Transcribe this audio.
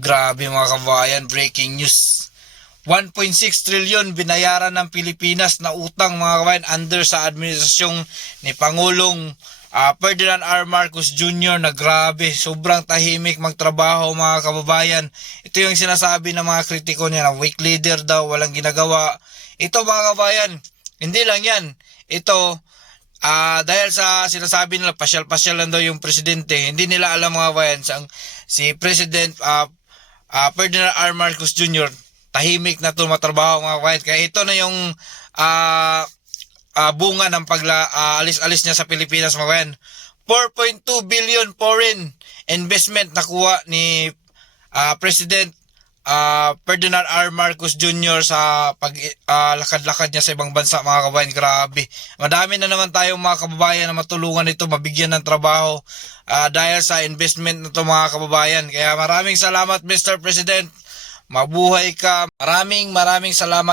Grabe mga kabayan, breaking news. 1.6 trillion binayaran ng Pilipinas na utang mga kabayan under sa administrasyong ni Pangulong Ferdinand R. Marcos Jr. na grabe, sobrang tahimik magtrabaho mga kababayan. Ito yung sinasabi ng mga kritiko niya na weak leader daw, walang ginagawa. Ito mga kababayan, hindi lang yan. Ito, dahil sa sinasabi nila pasyal-pasyal lang daw yung presidente, hindi nila alam mga kababayan, si President Ferdinand R. Marcos Jr. tahimik na tumatrabaho mga kababayan. Kaya ito na yung bunga ng alis-alis niya sa Pilipinas mga kababayan. 4.2 billion foreign investment nakuha ni President Ferdinand R. Marcos Jr. sa paglakad-lakad niya sa ibang bansa mga kababayan. Grabe. Madami na naman tayong mga kababayan na matulungan ito, mabigyan ng trabaho dahil sa investment na ito mga kababayan. Kaya maraming salamat Mr. President. Mabuhay ka. Maraming salamat.